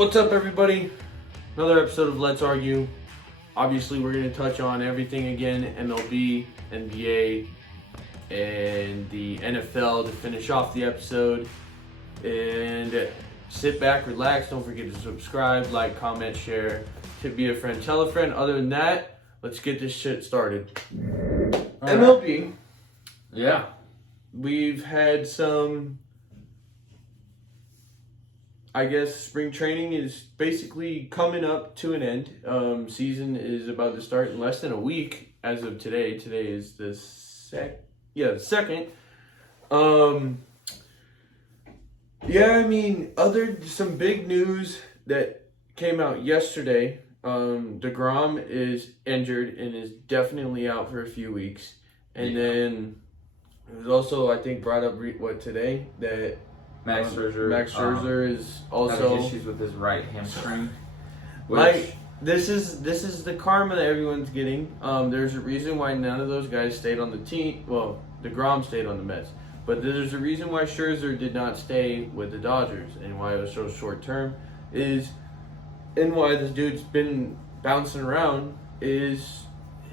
What's up, everybody? Another episode of Let's Argue. Obviously, we're going to touch on everything again, MLB, NBA, and the NFL to finish off the episode. And sit back, relax. Don't forget to subscribe, like, comment, share. To be a friend, tell a friend. Other than that, let's get this shit started. Right. MLB. Yeah. We've had some... I guess spring training is basically coming up to an end. Season is about to start in less than a week as of today. Today is the second. Some big news that came out yesterday. DeGrom is injured and is definitely out for a few weeks. And then it was also, I think, brought up today that Max Scherzer is also having issues with his right hamstring. This is the karma that everyone's getting. There's a reason why none of those guys stayed on the team. Well, DeGrom stayed on the Mets, but there's a reason why Scherzer did not stay with the Dodgers and why it was so short term. And why this dude's been bouncing around is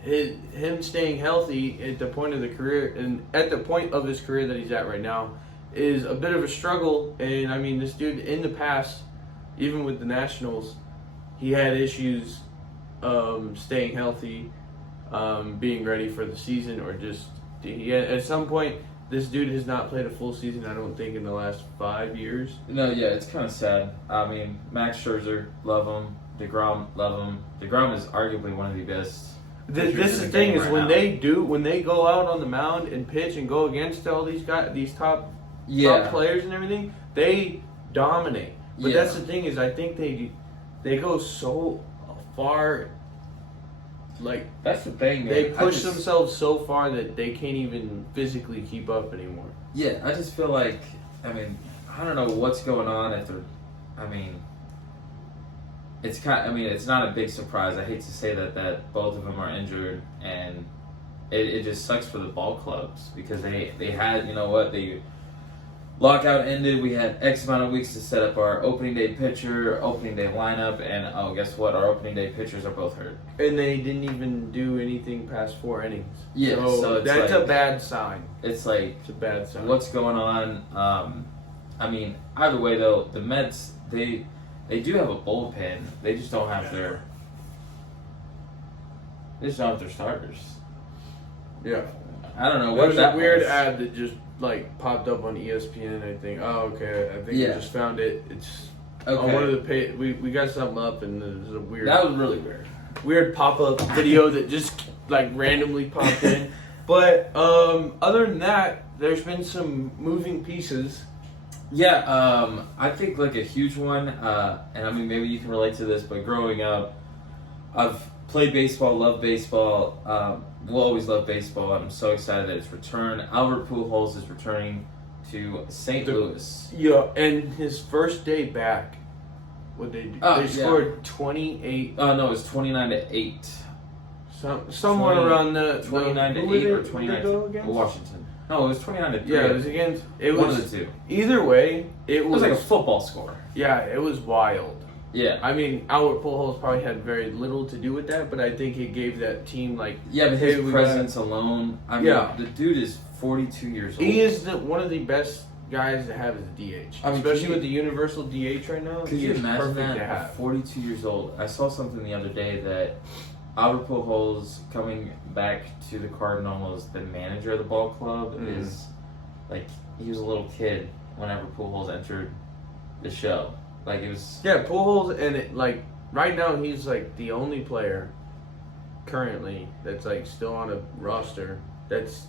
him staying healthy at the point of the career and at the point of his career that he's at right now. Is a bit of a struggle, and I mean, this dude in the past, even with the Nationals, he had issues staying healthy, being ready for the season, or at some point, this dude has not played a full season, I don't think, in the last 5 years. No, yeah, it's kind of sad. I mean, Max Scherzer, love him. DeGrom, love him. DeGrom is arguably one of the best. This is the thing is when they go out on the mound and pitch and go against all these guys, these top players and everything, they dominate. But that's the thing is, I think they go so far. Like that's the thing. Man. They push themselves so far that they can't even physically keep up anymore. Yeah, I just feel like I don't know what's going on it's not a big surprise. I hate to say that both of them are injured, and it just sucks for the ball clubs because they had lockout ended. We had X amount of weeks to set up our opening day pitcher, opening day lineup, and guess what? Our opening day pitchers are both hurt. And they didn't even do anything past 4 innings. Yeah, so that's a bad sign. It's a bad sign. What's going on? Either way though, the Mets they do have a bullpen. They just don't have their starters. Yeah, I don't know what that was. Weird ad that just popped up on ESPN. I think. Oh, okay. I think I just found it. It's on one of the page. We got something up, and there's a weird. That was really weird. Weird pop-up video that just randomly popped in. But other than that, there's been some moving pieces. Yeah, I think a huge one, and maybe you can relate to this, but growing up, I've played baseball, loved baseball, will always love baseball, and I'm so excited that it's returned. Albert Pujols is returning to St. Louis. Yeah, and his first day back, what they do? They scored 28. No, it was 29-8. Somewhere around the 29-8 or 29 Washington. No, it was 29-3. Yeah, it was against. One of the two. Either way, it was like a football score. Yeah, it was wild. Yeah. Albert Pujols probably had very little to do with that, but I think it gave that team but his presence alone. The dude is 42 years old. He is one of the best guys to have as a DH, especially with the universal DH right now. Could you imagine that at 42 years old? I saw something the other day that Albert Pujols coming back to the Cardinals, the manager of the ball club, is he was a little kid whenever Pujols entered the show. It was Pujols, and right now he's the only player currently that's still on a roster that's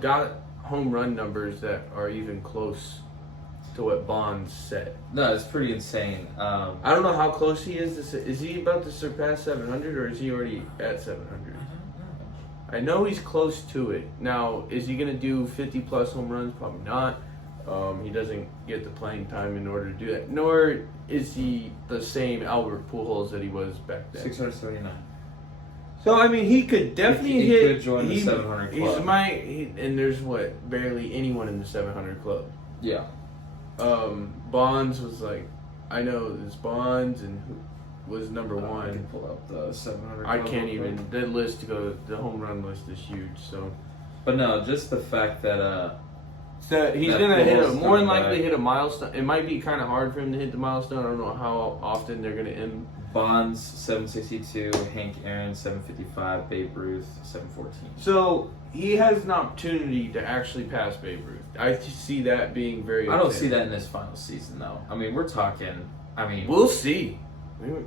got home run numbers that are even close to what Bonds set. No, it's pretty insane. I don't know how close he is. Is he about to surpass 700, or is he already at 700? I know he's close to it. Now, is he going to do 50-plus home runs? Probably not. He doesn't get the playing time in order to do that. Nor is he the same Albert Pujols that he was back then. 679. So, he could definitely he hit. Could join the 700 club. And there's barely anyone in the 700 club. Yeah. Bonds was I know it's Bonds and who was number I one. can pull up the 700. I can't even. The list goes. The home run list is huge. So. But no, just the fact that So he's that gonna hit Pujols more than coming likely back. hit a milestone. It might be kind of hard for him to hit the milestone. I don't know how often they're gonna end. Bonds 762, Hank Aaron 755, Babe Ruth 714. So he has an opportunity to actually pass Babe Ruth. I see that being very. I don't see that in this final season though. I mean, we're talking. I mean, We'll see.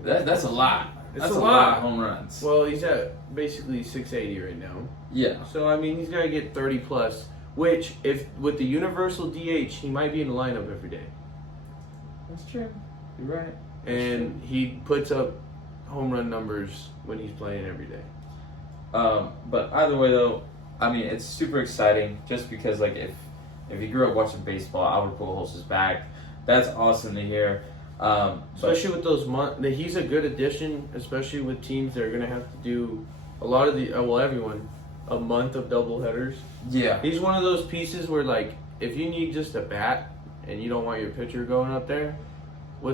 that's a lot. It's That's a a lot lot. of home runs. Well, he's at basically 680 right now. Yeah. So I mean, he's got to get 30 plus. Which, if with the universal DH, he might be in the lineup every day. That's true. You're right. And he puts up home run numbers when he's playing every day. But either way, though, I mean, it's super exciting just because, like, if you grew up watching baseball, Albert Pujols is back. That's awesome to hear. Especially with those months, he's a good addition. Especially with teams that are going to have to do a lot of the everyone a month of double headers. Yeah. He's one of those pieces where, like, if you need just a bat and you don't want your pitcher going up there, no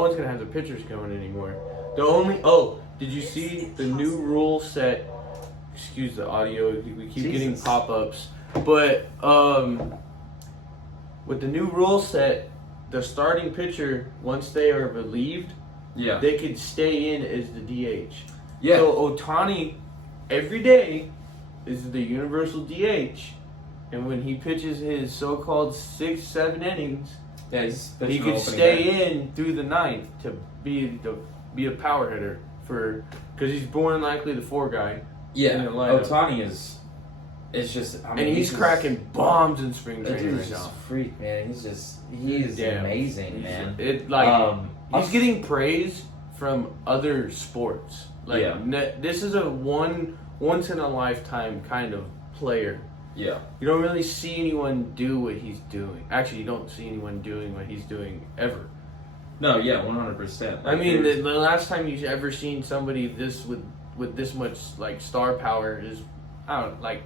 one's gonna have the pitchers going anymore. Did you see the new rule set? Excuse the audio. We keep getting Jesus. pop-ups, but with the new rule set, the starting pitcher, once they are relieved, Yeah. they could stay in as the DH. Yeah. So Ohtani, every day, is the universal DH, and when he pitches his so-called 6-7 innings, Yeah, he's he pitching could opening stay day. in through the ninth to be a power hitter because he's more than likely the 4 guy. Yeah, in the lineup. Ohtani is just. I mean, And he's just- cracking bombs in spring That training dude right is just now. a freak, man. He is Damn. amazing, man. He's getting praise from other sports. Like, Yeah. this is a once in a lifetime kind of player. Yeah. You don't really see anyone do what he's doing. Actually, you don't see anyone doing what he's doing ever. No, yeah, 100%. I mean, the last time you've ever seen somebody with this much like star power is, I don't like,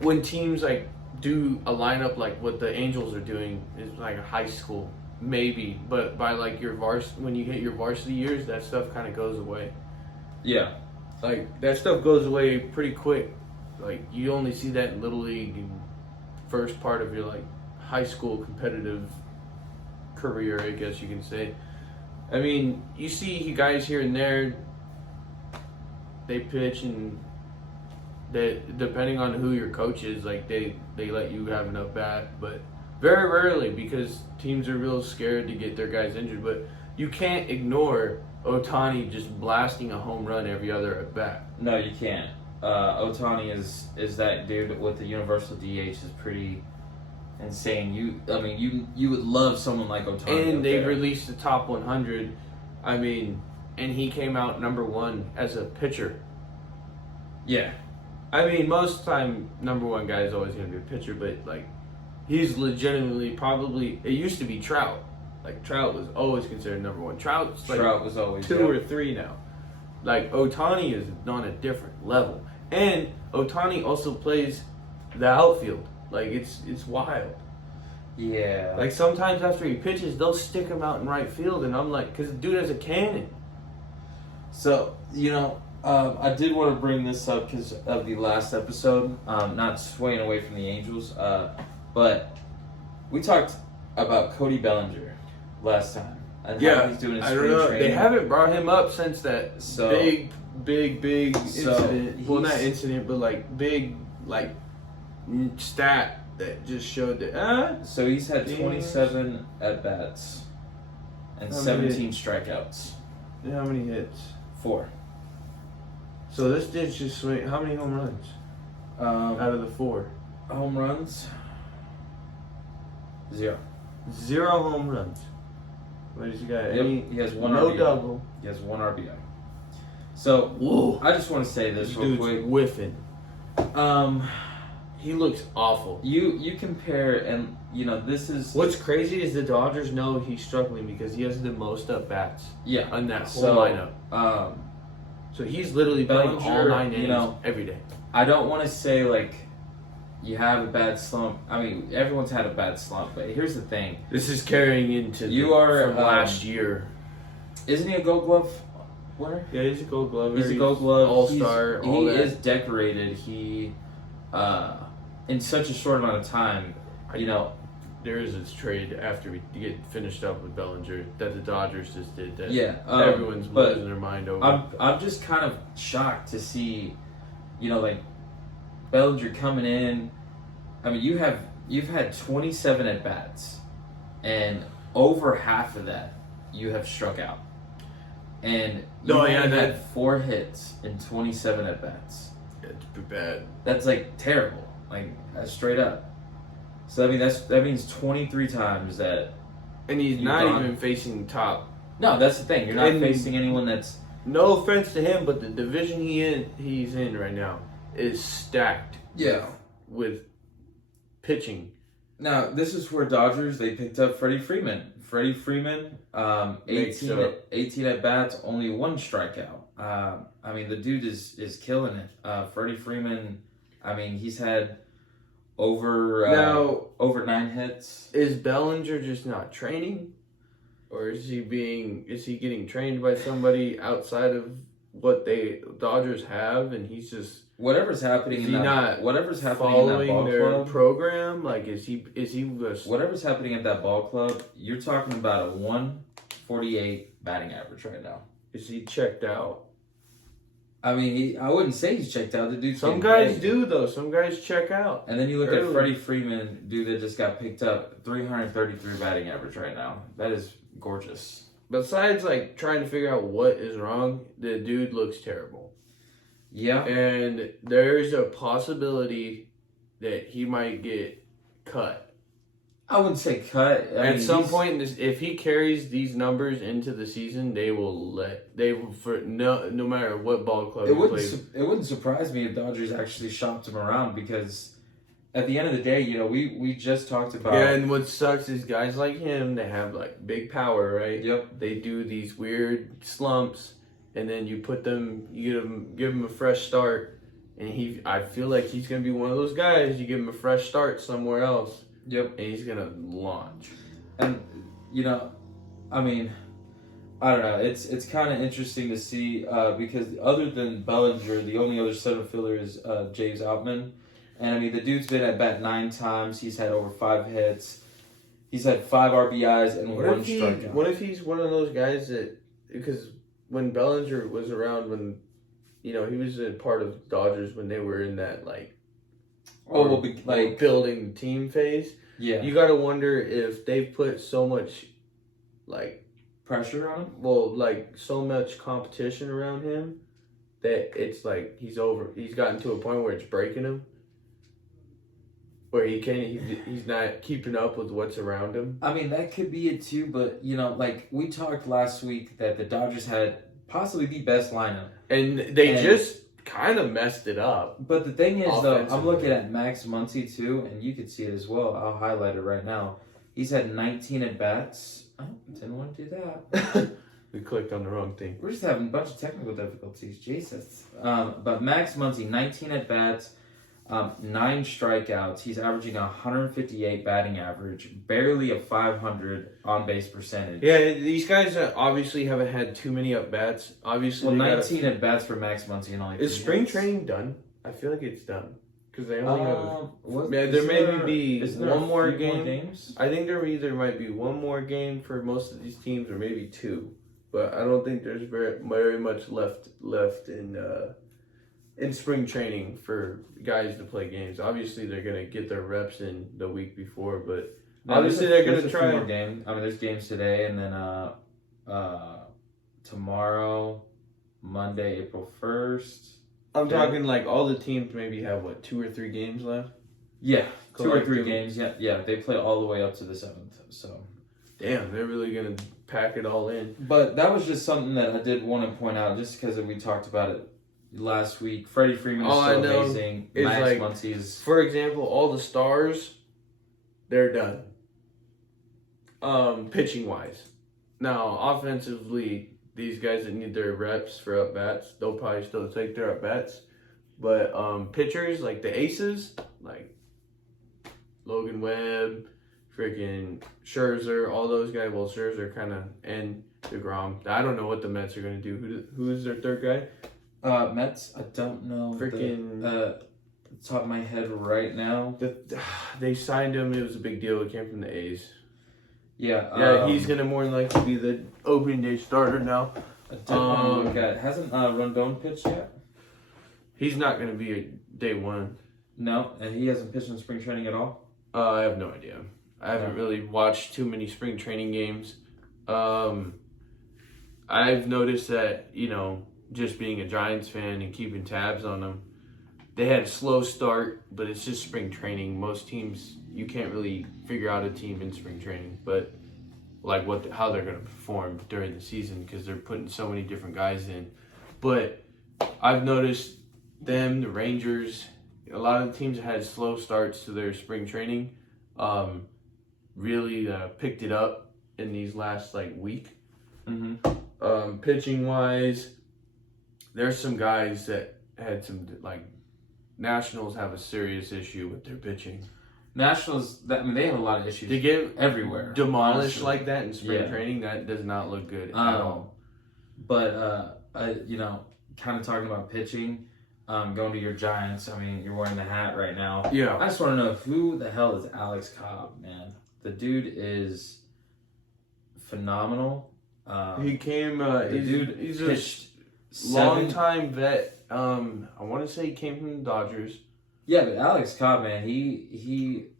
when teams like do a lineup like what the Angels are doing is like a high school maybe, but by like your when you hit your varsity years, that stuff kind of goes away. Yeah. Like that stuff goes away pretty quick. Like you only see that in little league and first part of your like high school competitive career, I guess you can say. I mean, you see guys here and there, they pitch and that depending on who your coach is, like they let you have enough bat, but very rarely because teams are real scared to get their guys injured. But you can't ignore Ohtani just blasting a home run every other at bat. No, you can't. Ohtani is that dude with the universal DH is pretty insane. You would love someone like Ohtani. And they've released the top 100. I mean, and he came out number 1 as a pitcher. Yeah. I mean, most time number 1 guy is always going to be a pitcher, but like he's legitimately probably. It used to be Trout. Like Trout was always considered number 1. Trout was always 2 or 3 now. Like Ohtani is on a different level, and Ohtani also plays the outfield. Like it's wild. Yeah. Like sometimes after he pitches, they'll stick him out in right field, and I'm like, because the dude has a cannon. So, I did want to bring this up because of the last episode, not swaying away from the Angels, but we talked about Cody Bellinger last time and how he's doing his I don't spring know. training. They haven't brought him up since that big incident. Well, not incident, but like big stat that just showed that. So he's had Damn. 27 at bats and How 17 strikeouts. How many hits? 4. So this dude's just swing. How many home runs out of the 4? Home runs? 0. 0 home runs. What does he got? Yep, he has 1 no RBI. double. He has 1 RBI. So, Whoa. I just want to say this real Dude's quick. whiffing. He looks awful. You compare, and this is What's crazy is the Dodgers know he's struggling because he has the most at bats on that whole lineup. So he's literally playing all Bellinger, 9 innings every day. I don't want to say you have a bad slump. I mean, everyone's had a bad slump, but here's the thing. This is carrying into from last year. Isn't he a Gold Glove winner? Yeah, he's a Gold Glove. He's a Gold Glove. All-Star. He is decorated. He, in such a short amount of time, you know. There is a trade after we get finished up with Bellinger that the Dodgers just did. That everyone's losing their mind over. I'm just kind of shocked to see, you know, like Bellinger coming in. I mean, you've had 27 at bats, and over half of that you have struck out, and you had 4 hits in 27 at bats. It's bad. That's like terrible. Like that's straight up. So that means 23 times that. And he's not even facing top. No, that's the thing. You're not facing anyone that's. No offense to him, but the division he's in right now is stacked. Yeah. With pitching. Now this is where Dodgers they picked up Freddie Freeman. 18 at bats, only 1 strikeout. I mean the dude is killing it. Freddie Freeman. I mean he's had. Over 9 hits. Is Bellinger just not training, or is he getting trained by somebody outside of what Dodgers have, and he's just whatever's happening in that following their club program? Like is he just whatever's happening at that ball club? You're talking about a 148 batting average right now. Is he checked out? I mean, I wouldn't say he's checked out. The dude. Some guys do though. Some guys check out. And then you look at Freddie Freeman, dude that just got picked up, 333 batting average right now. That is gorgeous. Besides, like trying to figure out what is wrong, the dude looks terrible. Yeah. And there's a possibility that he might get cut. I wouldn't say cut. At some point, if he carries these numbers into the season, no matter what ball club he plays. It wouldn't surprise me if Dodgers actually shopped him around because at the end of the day, you know, we just talked about. Yeah, and what sucks is guys like him, they have like big power, right? Yep. They do these weird slumps, and then you give him a fresh start, and I feel like he's gonna be one of those guys. You give him a fresh start somewhere else. Yep. And he's gonna launch. And you know, I mean, I don't know. It's kind of interesting to see because other than Bellinger, the only other center fielder is James Outman. And I mean, the dude's been at bat 9 times. He's had over 5 hits. He's had 5 RBIs and 1 strikeout. What if he's one of those guys that because when Bellinger was around, when he was a part of Dodgers when they were in that building the team phase. Yeah. You got to wonder if they've put so much, pressure on him? Well, so much competition around him that it's like he's gotten to a point where it's breaking him. Where he's not keeping up with what's around him. I mean, that could be it too, but, we talked last week that the Dodgers had possibly the best lineup. And they just kind of messed it up. But the thing is, though, I'm looking at Max Muncy, too, and you can see it as well. I'll highlight it right now. He's had 19 at-bats. Oh, didn't want to do that. We clicked on the wrong thing. We're just having a bunch of technical difficulties. Jesus. But Max Muncy, 19 at-bats, 9 strikeouts. He's averaging 158 batting average, barely a 500 on-base percentage. Yeah, these guys obviously haven't had too many at-bats. Obviously, 19 at-bats for Max Muncy and only 3 Is spring hits. training done? I feel like it's done. Because they only have... there may be one more game. Games? I think there either might be one more game for most of these teams or maybe 2. But I don't think there's very much left in spring training for guys to play games. Obviously, they're going to get their reps in the week before, but obviously they're going to try. More game. I mean, there's games today, and then tomorrow, Monday, April 1st. I'm talking all the teams maybe have, 2 or 3 games left? Yeah, 2 or 3 games. Yeah, they play all the way up to the 7th, so. Damn, they're really going to pack it all in. But that was just something that I did want to point out, just because we talked about it last week. Freddie Freeman is so amazing. Max Muncy is... For example, all the stars, they're done. Pitching-wise. Now, offensively, these guys that need their reps for at-bats, they'll probably still take their at-bats. But pitchers, like the aces, Logan Webb, freaking Scherzer, all those guys. Well, Scherzer kind of, and DeGrom. I don't know what the Mets are going to do. Who is their third guy? Mets, I don't know. Freaking. The top of my head right now. They signed him. It was a big deal. It came from the A's. Yeah. He's going to more than likely be the opening day starter now. I did want to look at. Hasn't Rondon pitched yet? He's not going to be a day one. No, and he hasn't pitched in spring training at all? I have no idea. I haven't really watched too many spring training games. I've noticed that, just being a Giants fan and keeping tabs on them, they had a slow start, but it's just spring training. Most teams, you can't really figure out a team in spring training, but like how they're going to perform during the season because they're putting so many different guys in. But I've noticed them, the Rangers, a lot of the teams that had slow starts to their spring training really picked it up in these last week. Mm-hmm. Pitching wise, there's some guys that had some Nationals have a serious issue with their pitching. Nationals, they have a lot of issues. They get everywhere demolished honestly. like that in spring training. That does not look good at all. But kind of talking about pitching. Going to your Giants, you're wearing the hat right now. Yeah. I just want to know who the hell is Alex Cobb, man. The dude is phenomenal. He came. He's a long-time vet. I want to say he came from the Dodgers. Yeah, but Alex Cobb, man, He's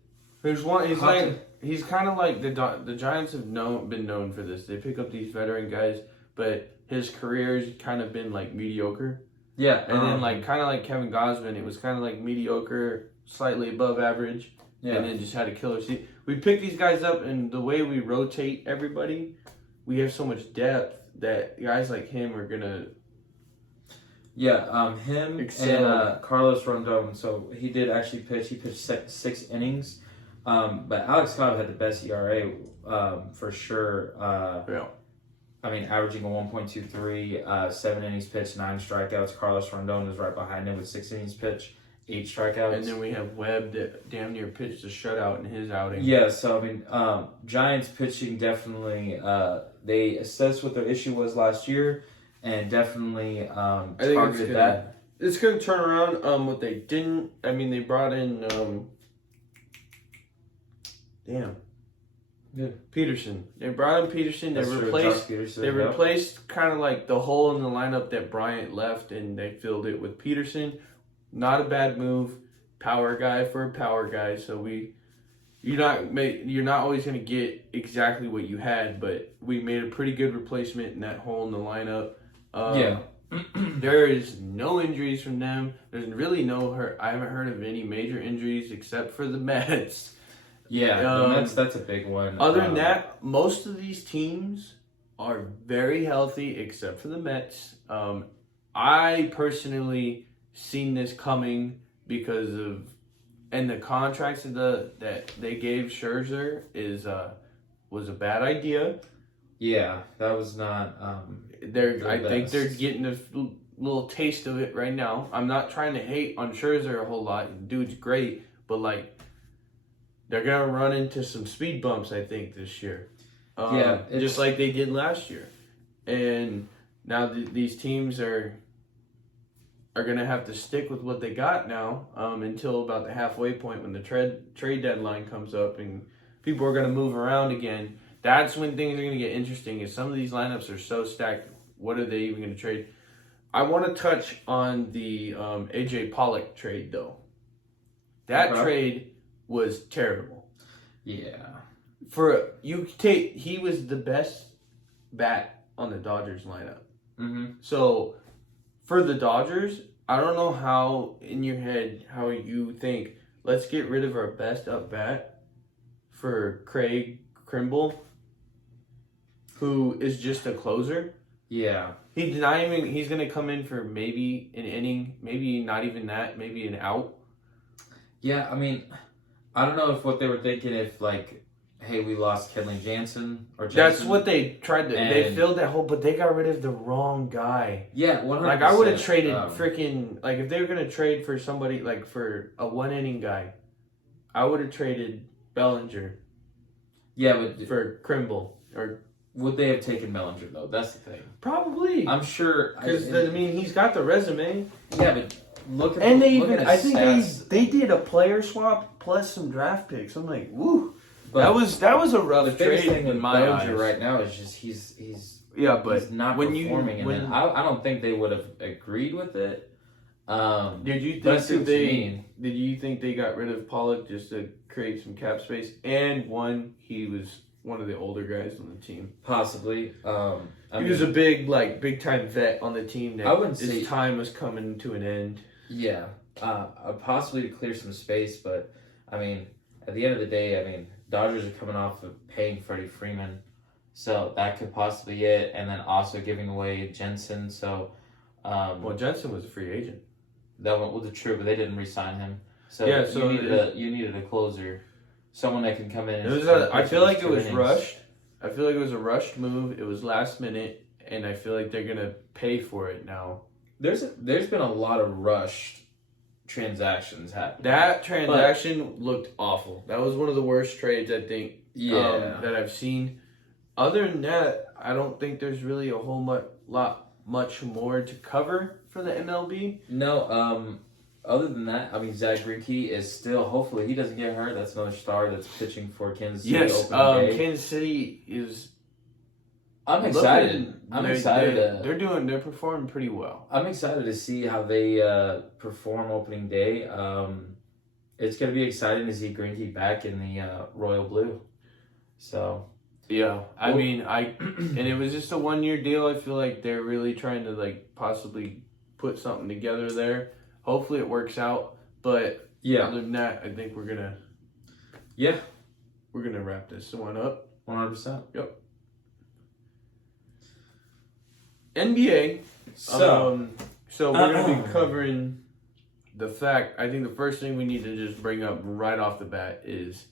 kind of like the Giants have been known for this. They pick up these veteran guys, but his career's kind of been mediocre. Yeah, and then kind of like Kevin Gausman, it was kind of mediocre, slightly above average, and then just had a killer season. We pick these guys up, and the way we rotate everybody, we have so much depth that guys like him are gonna. Yeah, him and Carlos Rondon. So he did actually pitch. He pitched 6 innings, but Alex Cobb had the best ERA for sure. Averaging a 1.23, 7 innings pitched, 9 strikeouts. Carlos Rondon is right behind him with 6 innings pitched, 8 strikeouts. And then we have Webb that damn near pitched a shutout in his outing. Yeah, so Giants pitching definitely, they assessed what their issue was last year and definitely targeted that. It's going to turn around. What they didn't, they brought in, Peterson. They brought in Peterson. They replaced kind of the hole in the lineup that Bryant left, and they filled it with Peterson. Not a bad move. Power guy for a power guy. So you're not always going to get exactly what you had, but we made a pretty good replacement in that hole in the lineup. There is no injuries from them. There's really no hurt. I haven't heard of any major injuries except for the Mets. Yeah, the Mets, that's a big one. Other than that, most of these teams are very healthy except for the Mets. I personally seen this coming because of, and the contracts that they gave Scherzer was a bad idea. Yeah, that was not. I think they're getting a little taste of it right now. I'm not trying to hate on Scherzer a whole lot. Dude's great, but they're going to run into some speed bumps, I think, this year. Just like they did last year. And now these teams are going to have to stick with what they got now until about the halfway point when the trade deadline comes up and people are going to move around again. That's when things are going to get interesting. Is some of these lineups are so stacked, what are they even going to trade? I want to touch on the AJ Pollock trade, though. That trade was terrible. Yeah. He was the best bat on the Dodgers lineup. Mm-hmm. So for the Dodgers, I don't know how in your head how you think let's get rid of our best up bat for Craig Kimbrel, who is just a closer. Yeah. He's going to come in for maybe an inning, maybe not even that, maybe an out. Yeah, I don't know if what they were thinking if hey, we lost Kenley Jansen or Jansen. That's what they tried to. They filled that hole, but they got rid of the wrong guy. Yeah, 100%. I would have traded freaking if they were gonna trade for somebody for a 1 inning guy, I would have traded Bellinger Yeah, but for Krimble or would they have taken Bellinger though? That's the thing. probably I'm sure because I mean he's got the resume. Yeah, but look at And I think they did a player swap plus some draft picks. I'm like, woo. That was a the rough biggest trade thing in with my eyes. Bellinger right now is just he's not when performing, and I don't think they would have agreed with it. Did you but I think see that what you they mean. did you think they got rid of Pollock just to create some cap space? And he was one of the older guys on the team. Possibly. He was a big time vet on the team. That I wouldn't his say time was coming to an end. Yeah, possibly to clear some space, but I mean, at the end of the day, I mean, Dodgers are coming off of paying Freddie Freeman, so that could possibly be it, and then also giving away Jensen. So, Well, Jensen was a free agent. that went with the true, but they didn't re-sign him. So Yeah, so you needed a closer, someone that can come in. I feel like it was rushed. I feel like it was a rushed move. It was last minute, and I feel like they're gonna pay for it now. There's been a lot of rushed transactions happening. That transaction looked awful. That was one of the worst trades I think that I've seen. Other than that, I don't think there's really a whole much more to cover for the MLB. No, other than that, I mean, Zach Greinke is still, hopefully he doesn't get hurt. That's another star that's pitching for Kansas City. Yes, opening day. Kansas City is. I'm excited. They're performing pretty well. I'm excited to see how they perform opening day. It's going to be exciting to see Greinke back in the royal blue. So yeah, I mean, and it was just a 1-year deal. I feel like they're really trying to possibly put something together there. Hopefully it works out. But yeah, other than that, I think we're gonna wrap this one up. 100%. Yep. NBA. So we're gonna be covering the fact. I think the first thing we need to just bring up right off the bat is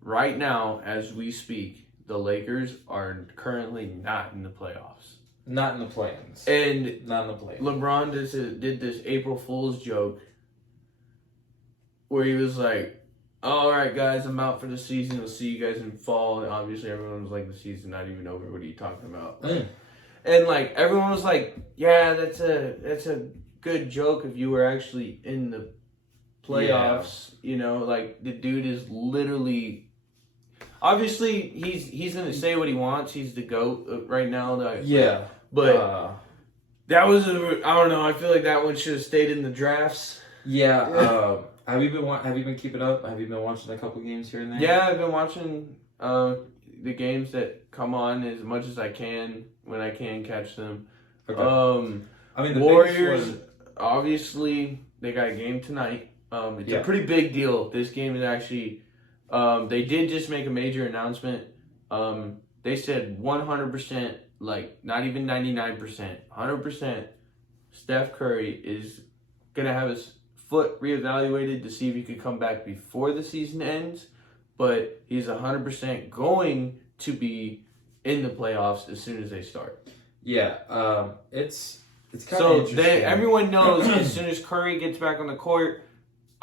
right now, as we speak, the Lakers are currently not in the playoffs. Not in the plans. And not in the plans. LeBron did this April Fool's joke where he was like, "All right, guys, I'm out for the season. We'll see you guys in fall." And obviously, everyone was like, "The season's not even over. What are you talking about?" And everyone was like, "Yeah, that's a good joke if you were actually in the playoffs." Yeah. You know, the dude is literally. Obviously, he's gonna say what he wants. He's the GOAT right now. Yeah, but that was I don't know. I feel like that one should have stayed in the drafts. Yeah. Have you been keeping up? Have you been watching a couple games here and there? Yeah, I've been watching the games that come on as much as I can when I can catch them. Okay. I mean, the Warriors. Obviously, they got a game tonight. It's a pretty big deal. This game is actually. They did just make a major announcement. They said 100%, not even 99%, 100%. Steph Curry is gonna have his foot reevaluated to see if he could come back before the season ends, but he's 100% going to be in the playoffs as soon as they start. Yeah, it's kind of interesting. Everyone knows as soon as Curry gets back on the court,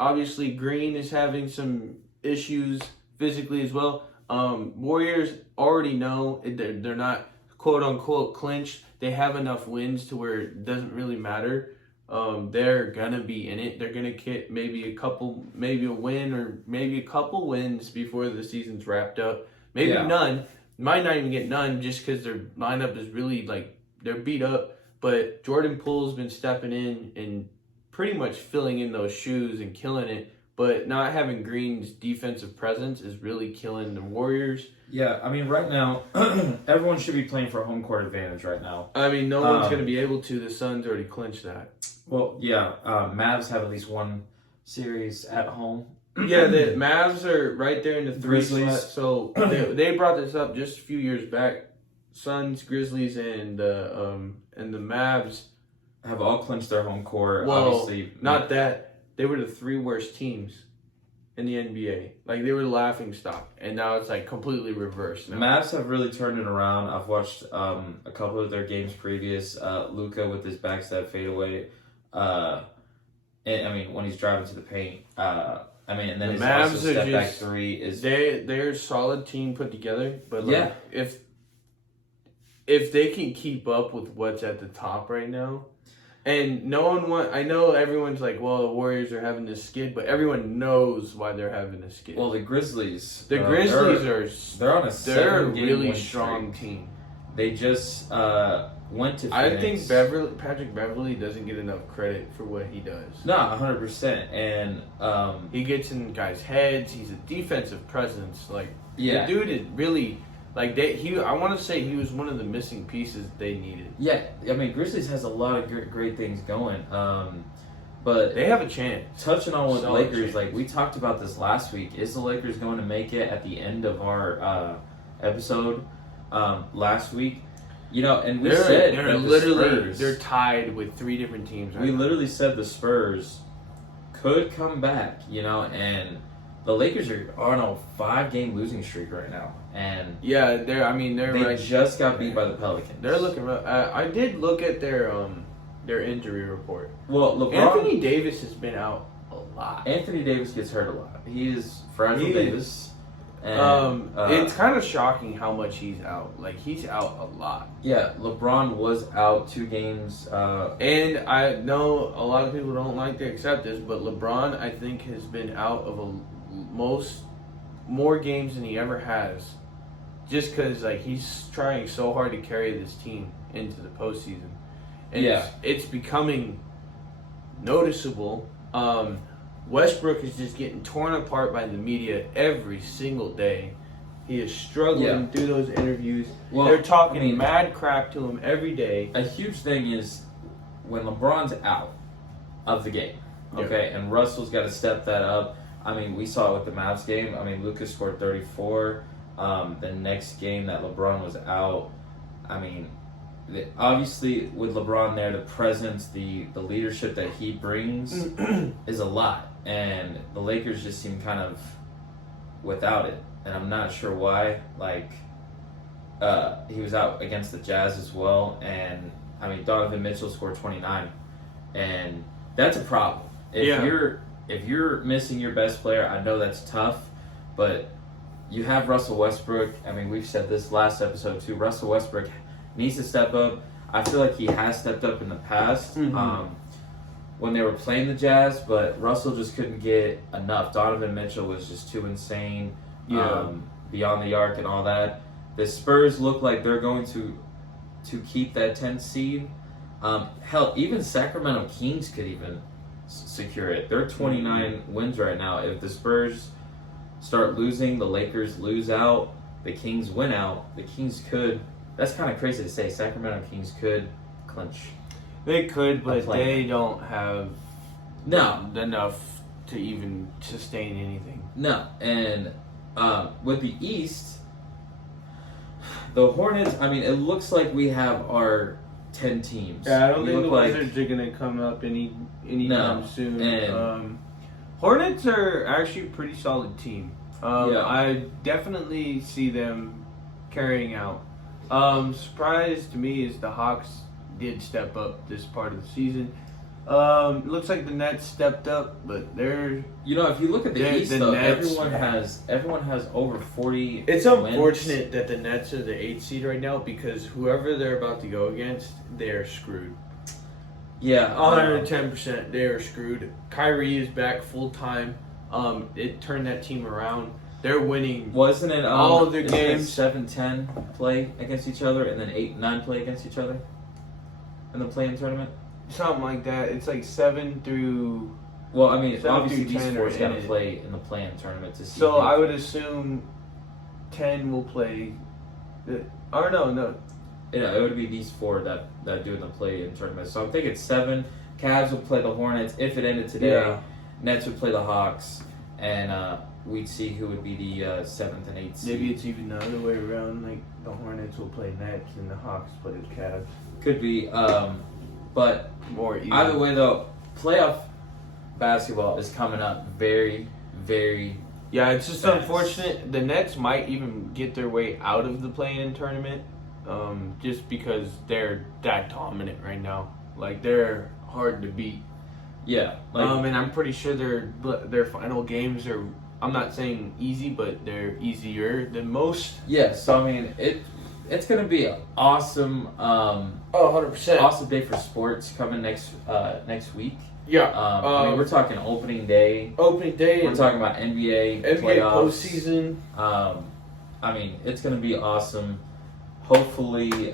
obviously Green is having some issues physically as well. Warriors already know they're not quote unquote clinched. They have enough wins to where it doesn't really matter. They're gonna be in it. They're gonna get maybe a win or maybe a couple wins before the season's wrapped up. Maybe none. Might not even get none just because their lineup is really they're beat up. But Jordan Poole's been stepping in and pretty much filling in those shoes and killing it. But not having Green's defensive presence is really killing the Warriors. Yeah, I mean, right now, everyone should be playing for home court advantage right now. I mean, no one's going to be able to. The Suns already clinched that. Well, yeah, Mavs have at least one series at home. Yeah, the Mavs are right there in the three Grizzlies. spot. So they brought this up just a few years back. Suns, Grizzlies, and the Mavs have all clinched their home court. Well, obviously, not that. They were the 3 worst teams in the NBA. They were the laughing stock, and now it's completely reversed. Now. Mavs have really turned it around. I've watched a couple of their games previous. Luka with his backstep fadeaway. And I mean, when he's driving to the paint. I mean, and then The his Mavs also are step back just- three is they're a solid team put together, but like, Yeah. if they can keep up with what's at the top right now, and I know everyone's like, well, the Warriors are having this skid, but everyone knows why they're having a skid. well the Grizzlies. The Grizzlies they're on a they're a 7-game really win strong streak. team. They just went to Phoenix. I think Patrick Beverly doesn't get enough credit for what he does. No, 100%. And He gets in guys' heads. He's a defensive presence. Like yeah, the dude is really like I want to say he was one of the missing pieces they needed. yeah. I mean, Grizzlies has a lot of great things going. But They have a chance. touching on with Solid Lakers, chance. like we talked about this last week, is the Lakers going to make it at the end of our episode last week? You know, and we said they're that the literally Spurs, they're tied with 3 different teams. Right we now. literally said the Spurs could come back, you know, and the Lakers are on a 5-game losing streak right now, and Yeah, they're they right. just got beat by the Pelicans. They're looking rough. I did look at their injury report. well. LeBron, Anthony Davis has been out a lot. Anthony Davis gets hurt a lot. He is fragile He Davis. And, It's kind of shocking how much he's out. Like he's out a lot. yeah, LeBron was out 2 games. And I know a lot of people don't like to accept this, but LeBron I think has been out of more games than he ever has, just because like he's trying so hard to carry this team into the postseason, and Yeah. it's becoming noticeable. Westbrook is just getting torn apart by the media every single day. He is struggling Yeah. through those interviews. Well, They're talking I mean, mad crap to him every day. a huge thing is when LeBron's out of the game, Yeah. okay, and Russell's got to step that up. I mean, we saw it with the Mavs game. I mean, Lucas scored 34. The next game that LeBron was out, I mean, obviously with LeBron there, the presence, the leadership that he brings is a lot. And the Lakers just seem kind of without it. And I'm not sure why. Like, he was out against the Jazz as well. And, I mean, Donovan Mitchell scored 29. And that's a problem. If you're missing your best player, I know that's tough. But you have Russell Westbrook. I mean, we've said this last episode too. Russell Westbrook needs to step up. I feel like he has stepped up in the past when they were playing the Jazz, but Russell just couldn't get enough. Donovan Mitchell was just too insane, beyond the arc and all that. The Spurs look like they're going to keep that 10th seed. Hell, even Sacramento Kings could even secure it. They're 29 wins right now. If the Spurs start losing, the Lakers lose out, the Kings win out, the Kings could. That's kind of crazy to say. Sacramento Kings could clinch. They could, but play. they don't have No, enough to even sustain anything. no. And with the East, the Hornets, I mean, it looks like we have our 10 teams. Yeah, I don't We think the look like- Wizards are gonna come up anytime No, soon. and- Hornets are actually a pretty solid team. Yeah. I definitely see them carrying out. Surprise to me is the Hawks did step up this part of the season. Looks like the Nets stepped up, but they're. You know, if you look at the East, the though, Nets- everyone has over 40 It's wins. unfortunate that the Nets are the 8th seed right now because whoever they're about to go against, they're screwed. Yeah, 110%, they are screwed. Kyrie is back full time. It turned that team around. They're winning. wasn't it all of their isn't it games. 7-10 play against each other, and then 8-9 play against each other in the play-in tournament? Something like that. It's like 7 through. Well, I mean, 7 obviously through these 10 fours are got in to it. play in the play-in tournament to see. So who- I would assume 10 will play. Or no. Yeah, it would be these 4 that do in the play-in tournament. So I'm thinking 7. Cavs would play the Hornets if it ended today. Yeah. Nets would play the Hawks, and we'd see who would be the 7th and 8th seed. Maybe it's even the other way around. Like the Hornets will play Nets and the Hawks play the Cavs. Could be, but More even. either way though, playoff basketball is coming up very, very. Yeah, it's just Fast. unfortunate. The Nets might even get their way out of the play-in tournament, just because they're that dominant right now. Like they're hard to beat. Yeah, like and I'm pretty sure their final games are. I'm not saying easy, but they're easier than most. yeah. So I mean, it's gonna be an awesome. 100%. Awesome day for sports coming next week. Yeah. I mean, we're talking opening day. Opening day. We're talking about NBA playoffs. Postseason. I mean, it's going to be awesome. Hopefully,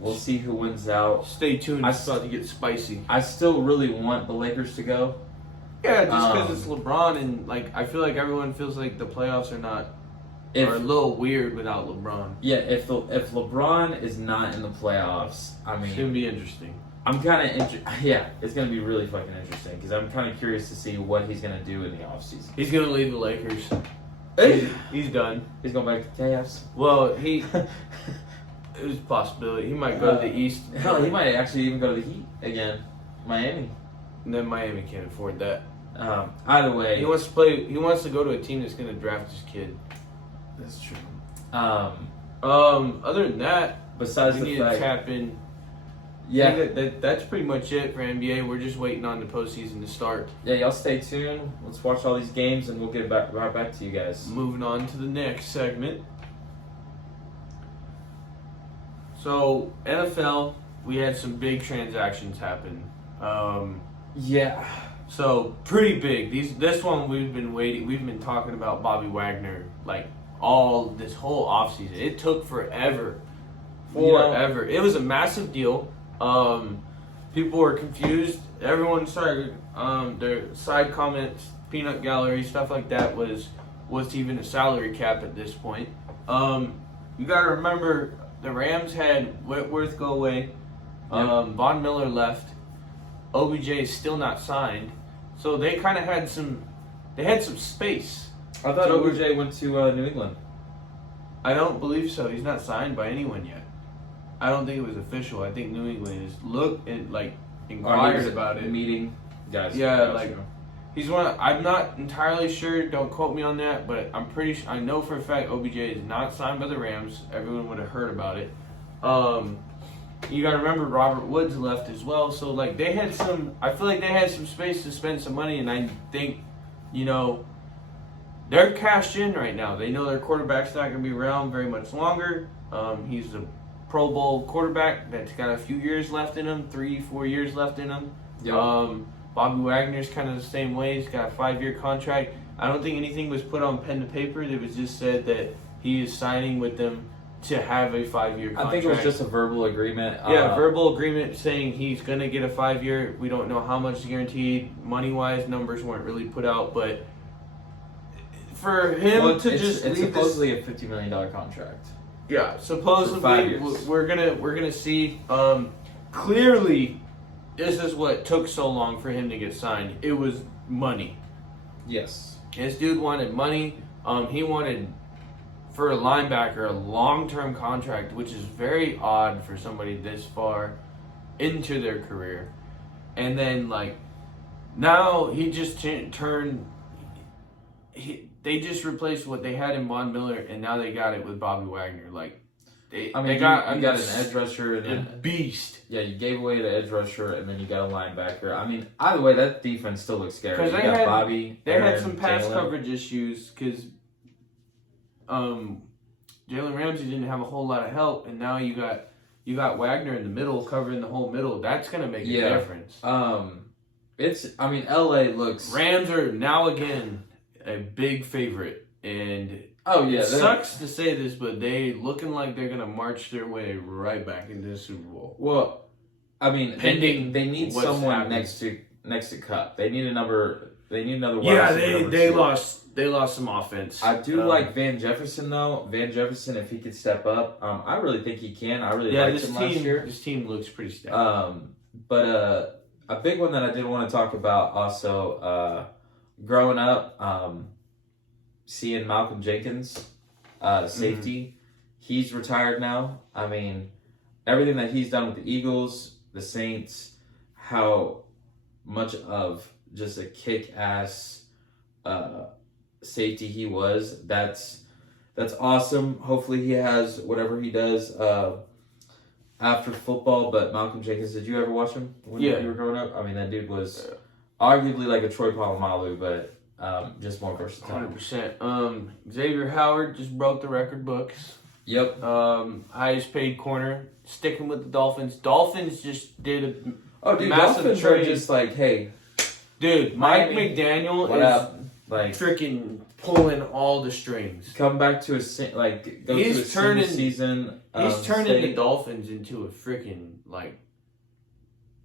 we'll see who wins out. Stay tuned. It's about to get spicy. I still really want the Lakers to go. Yeah, just because it's LeBron, and like I feel like everyone feels like the playoffs are a little weird without LeBron. Yeah, if LeBron is not in the playoffs, I mean, It's gonna be interesting. I'm kind of yeah, it's gonna be really fucking interesting because I'm kind of curious to see what he's gonna do in the offseason. He's gonna leave the Lakers. He's done. He's going back to chaos. Well, it was a possibility. He might go to the East. Hell, he might actually even go to the Heat again, Miami. And then Miami can't afford that. Either way, He wants to play. He wants to go to a team that's gonna draft his kid. that's true. Other than that, Besides we the need to fact, tap in. yeah, I think that's pretty much it for NBA. We're just waiting on the postseason to start. yeah, y'all stay tuned. Let's watch all these games, and we'll get right back to you guys. Moving on to the next segment. So NFL, we had some big transactions happen. Yeah, So pretty big. This one we've been waiting. We've been talking about Bobby Wagner like all this whole offseason. It took forever. It was a massive deal. People were confused. Everyone started their side comments, peanut gallery, stuff like that was even a salary cap at this point. You got to remember the Rams had Whitworth go away. Von Miller left. OBJ is still not signed, so they kind of had some space. I thought So OBJ went to New England. I don't believe so. He's not signed by anyone yet. I don't think it was official. I think New England has looked and inquired about it. Meeting guys. Yeah, he's one. I'm not entirely sure. Don't quote me on that, but I'm pretty sure. I know for a fact OBJ is not signed by the Rams. Everyone would have heard about it. You got to remember Robert Woods left as well, so they had some. I feel like they had some space to spend some money, and I think, they're cashed in right now. They know their quarterback's not going to be around very much longer. He's a Pro Bowl quarterback that's got a few years left in him, 3-4 years left in him. Yep. Bobby Wagner's kind of the same way. He's got a 5-year contract. I don't think anything was put on pen to paper. It was just said that he is signing with them to have a 5-year contract. I think it was just a verbal agreement. Verbal agreement saying he's going to get a 5-year. We don't know how much is guaranteed. Money-wise, numbers weren't really put out, but for him it's leave supposedly a $50 million contract. Yeah, supposedly For 5 years. we're gonna see. Clearly, this is what took so long for him to get signed. It was money. Yes. This dude wanted money. He wanted, for a linebacker, a long-term contract, which is very odd for somebody this far into their career. And then now he just turned. They just replaced what they had in Von Miller, and now they got it with Bobby Wagner. You got an edge rusher and a beast. Yeah, you gave away the edge rusher, and then you got a linebacker. I mean, either way, that defense still looks scary. Because you got Bobby. They Aaron, had some pass Jalen. coverage issues because Jalen Ramsey didn't have a whole lot of help, and now you got Wagner in the middle covering the whole middle. That's gonna make a difference. LA looks. Rams are now again a big favorite, and it sucks to say this, but they looking like they're gonna march their way right back into the Super Bowl. Well, I mean, pending they need what's someone happened. next to Cup. They need another. They need another. Yeah, wide they receiver. they lost some offense. I do like Van Jefferson though. Van Jefferson, if he could step up, I really think he can. I really liked him last year. This team looks pretty stacked. But a big one that I did want to talk about also. Growing up, seeing Malcolm Jenkins, safety, he's retired now. I mean, everything that he's done with the Eagles, the Saints, how much of just a kick-ass safety he was. That's awesome. Hopefully he has whatever he does after football, but Malcolm Jenkins, did you ever watch him when Yeah. you were growing up? I mean, that dude was arguably like a Troy Polamalu, but just more versatile. 100%. Xavier Howard just broke the record books. Yep. Highest paid corner, sticking with the Dolphins. Dolphins just did a Dude, massive Dolphins trade. are just like, hey, Dude, Mike Miami, McDaniel what is up? Like, freaking pulling all the strings. come back to go He's to a turning- single season. He's turning the state. Dolphins into a freaking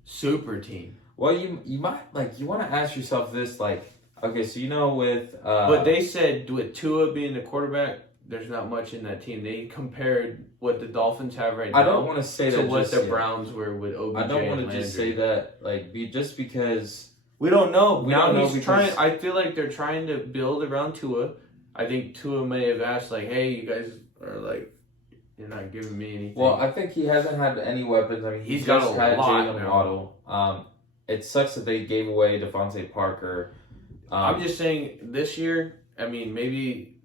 super team. Well, you might you want to ask yourself this, okay, so with But they said with Tua being the quarterback, there's not much in that team. They compared what the Dolphins have right now. I don't want to say to that what just the yet. Browns were with OBJ. I don't want and to just Landry. say that just because We don't know. We Now don't know he's because- trying. I feel like they're trying to build around Tua. I think Tua may have asked "Hey, you guys are you're not giving me anything." Well, I think he hasn't had any weapons. I mean, He's he's got just a had lot Jalen now. Waddle. It sucks that they gave away Devontae Parker. I'm just saying this year. I mean, maybe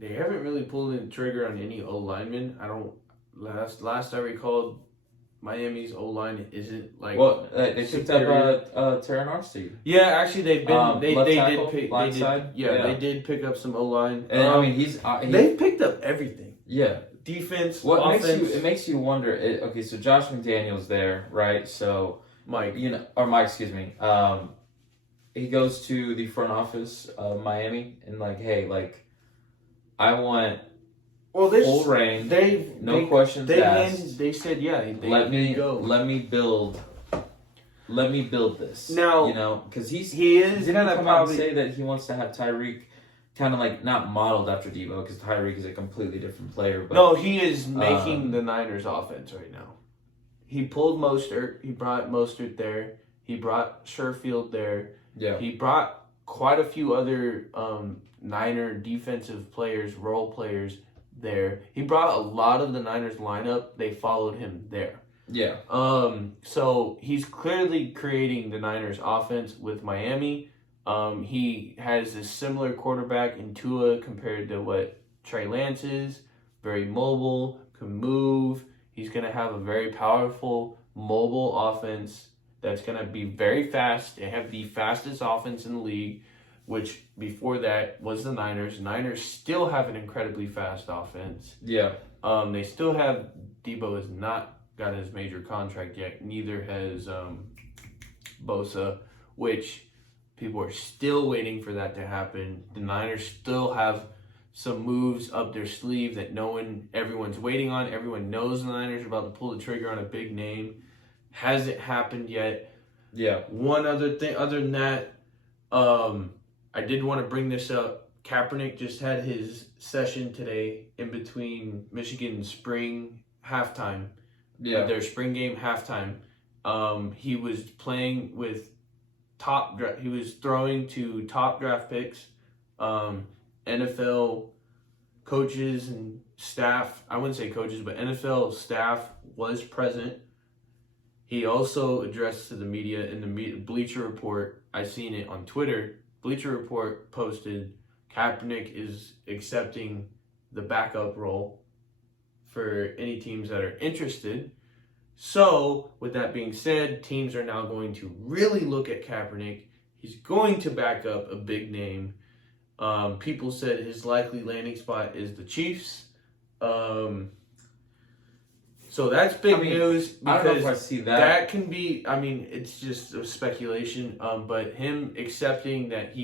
they haven't really pulled the trigger on any O linemen. I don't. Last I recalled, Miami's O line isn't they picked up Terran Armstead. Yeah, actually, they've been they left did tackle, pick line they side? did, yeah, Yeah. they did pick up some O line. And I mean, he's they've picked up everything. yeah. Defense, What offense. it makes you wonder? Okay, so Josh McDaniels there, right? So Mike. Mike, excuse me. He goes to the front office of Miami and hey, I want full reign, no questions asked. They said Let me go. Let me build this. Now, because he is didn't gonna come out and probably say that he wants to have Tyreek kind of not modeled after Debo, because Tyreek is a completely different player. But no, he is making the Niners offense right now. He pulled Mostert. He brought Mostert there. He brought Sherfield there. yeah, He brought quite a few other Niner defensive players, role players there. He brought a lot of the Niners lineup. They followed him there. yeah, So he's clearly creating the Niners offense with Miami. He has a similar quarterback in Tua compared to what Trey Lance is. Very mobile, can move. He's going to have a very powerful mobile offense that's going to be very fast. They have the fastest offense in the league, which before that was the Niners. Niners still have an incredibly fast offense. yeah. They still have Debo has not got his major contract yet. Neither has Bosa, which people are still waiting for that to happen. The Niners still have some moves up their sleeve that everyone's waiting on. Everyone knows the Niners are about to pull the trigger on a big name. Hasn't happened yet. Yeah. One other thing, other than that, I did want to bring this up. Kaepernick just had his session today in between Michigan spring halftime. Yeah. Their spring game halftime. He was playing with he was throwing to top draft picks, NFL coaches and staff. I wouldn't say coaches, but NFL staff was present. He also addressed to the media in the Bleacher Report. I seen it on Twitter. Bleacher Report posted Kaepernick is accepting the backup role for any teams that are interested. So, with that being said, teams are now going to really look at Kaepernick. He's going to back up a big name. People said his likely landing spot is the Chiefs. So that's big news because I don't know if I see that. that can be, it's just a speculation. But him accepting that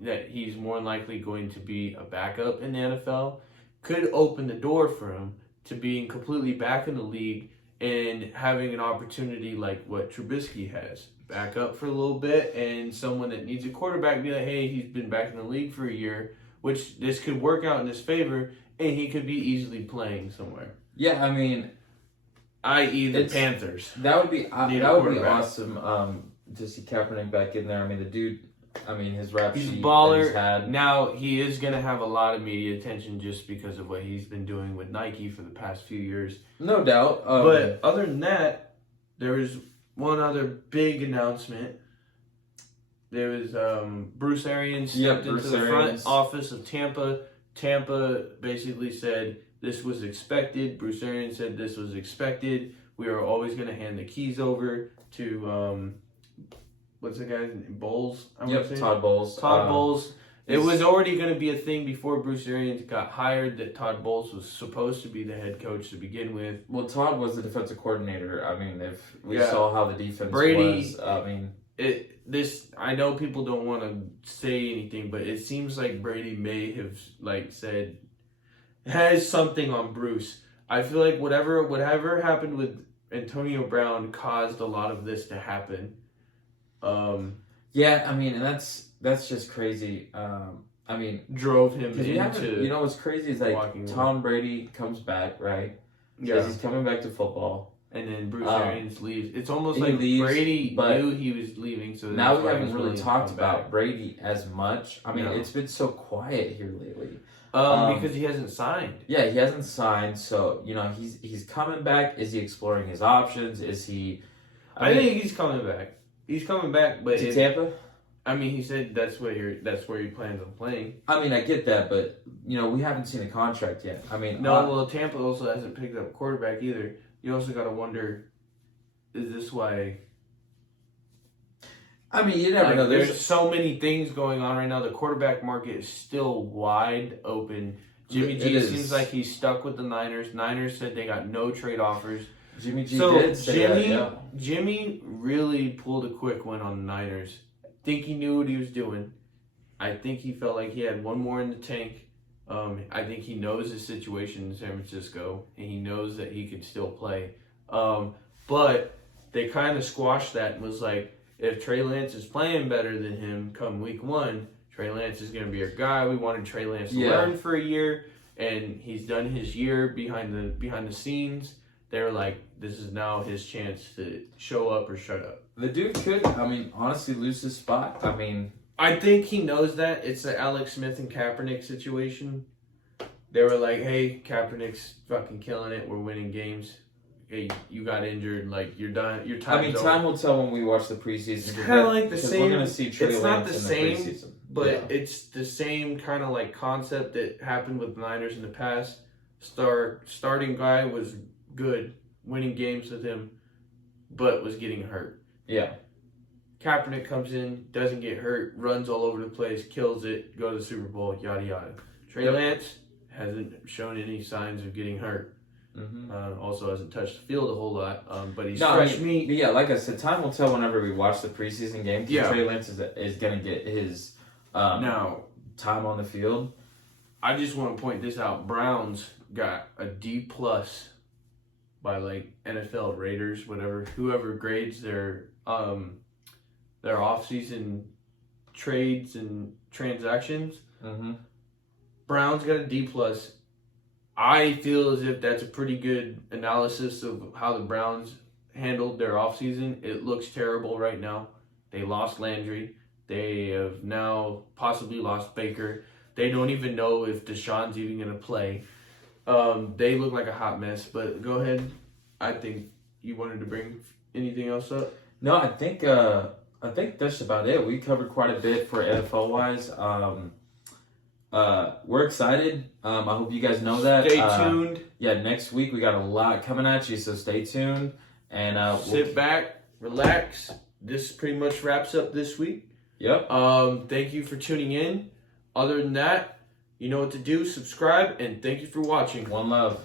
that he's more than likely going to be a backup in the NFL could open the door for him to being completely back in the league and having an opportunity like what Trubisky has. Back up for a little bit, and someone that needs a quarterback be like, hey, he's been back in the league for a year, which this could work out in his favor, and he could be easily playing somewhere. Yeah, I.e. the Panthers. That would be Need a that would be quarterback. awesome to see Kaepernick back in there. The dude, his rap He's a sheet baller. that he's had. Now, he is going to have a lot of media attention just because of what he's been doing with Nike for the past few years. No doubt. But other than that, there was one other big announcement. There was Bruce Arians stepped into the front office of Tampa Tampa basically said this was expected. Bruce Arians said this was expected. We are always going to hand the keys over to what's the guy's name? Bowles. Todd Bowles. Todd Bowles. It was already going to be a thing before Bruce Arians got hired that Todd Bowles was supposed to be the head coach to begin with. Well, Todd was the defensive coordinator. I mean, if we Yeah. saw how the defense Brady- was, I mean, I know people don't want to say anything, but it seems like Brady may have said has something on Bruce. I feel like whatever happened with Antonio Brown caused a lot of this to happen. yeah, I mean, and that's just crazy. I mean, Drove him 'cause into you know what's crazy is like walking Tom Brady comes back, right? Says he's coming back to football. And then Bruce Arians leaves. It's almost he like leaves, Brady but knew he was leaving. So Now that's we why haven't he's really willing to talked come about back. Brady as much. I mean, No. it's been so quiet here lately. Because he hasn't signed. Yeah, he hasn't signed, so he's coming back. Is he exploring his options? Is he? I think he's coming back. He's coming back, but to Tampa. I mean, he said that's where he plans on playing. I mean, I get that, but we haven't seen a contract yet. I mean, Well, Tampa also hasn't picked up a quarterback either. You also got to wonder, is this why? I mean, you never know. There's so many things going on right now. The quarterback market is still wide open. Jimmy G seems like he's stuck with the Niners. Niners said they got no trade offers. Jimmy G did say that, yeah. Jimmy really pulled a quick one on the Niners. I think he knew what he was doing. I think he felt like he had one more in the tank. I think he knows his situation in San Francisco, and he knows that he could still play. But they kind of squashed that and was like, if Trey Lance is playing better than him come week 1, Trey Lance is going to be our guy. We wanted Trey Lance to learn for a year, and he's done his year behind the scenes. They're like, this is now his chance to show up or shut up. The dude could, honestly lose his spot. I mean, I think he knows that. It's the Alex Smith and Kaepernick situation. They were like, hey, Kaepernick's fucking killing it. We're winning games. Hey, you got injured. Like, you're done. Your time's over. time will tell when we watch the preseason. It's kind of like the same. We're gonna see Trey it's Lance not the in same, the preseason. but it's the same kind of like concept that happened with the Niners in the past. Starting guy was good, winning games with him, but was getting hurt. Yeah. Kaepernick comes in, doesn't get hurt, runs all over the place, kills it, go to the Super Bowl, yada yada. Trey Lance hasn't shown any signs of getting hurt. Mm-hmm. Also hasn't touched the field a whole lot, but he's fresh meat. Yeah, like I said, time will tell whenever we watch the preseason game. Yeah. Trey Lance is going to get his now time on the field. I just want to point this out. Browns got a D+ by like NFL Raiders, whoever grades their offseason trades and transactions. Mm-hmm. Browns got a D+. I feel as if that's a pretty good analysis of how the Browns handled their offseason. It looks terrible right now. They lost Landry. They have now possibly lost Baker. They don't even know if Deshaun's even going to play. They look like a hot mess, but go ahead. I think you wanted to bring anything else up? No, I think that's about it. We covered quite a bit for NFL wise. We're excited. I hope you guys know that. Stay tuned. Yeah, next week we got a lot coming at you, so stay tuned. And sit back, relax. This pretty much wraps up this week. Yep. Thank you for tuning in. Other than that, you know what to do. Subscribe, and thank you for watching. One love.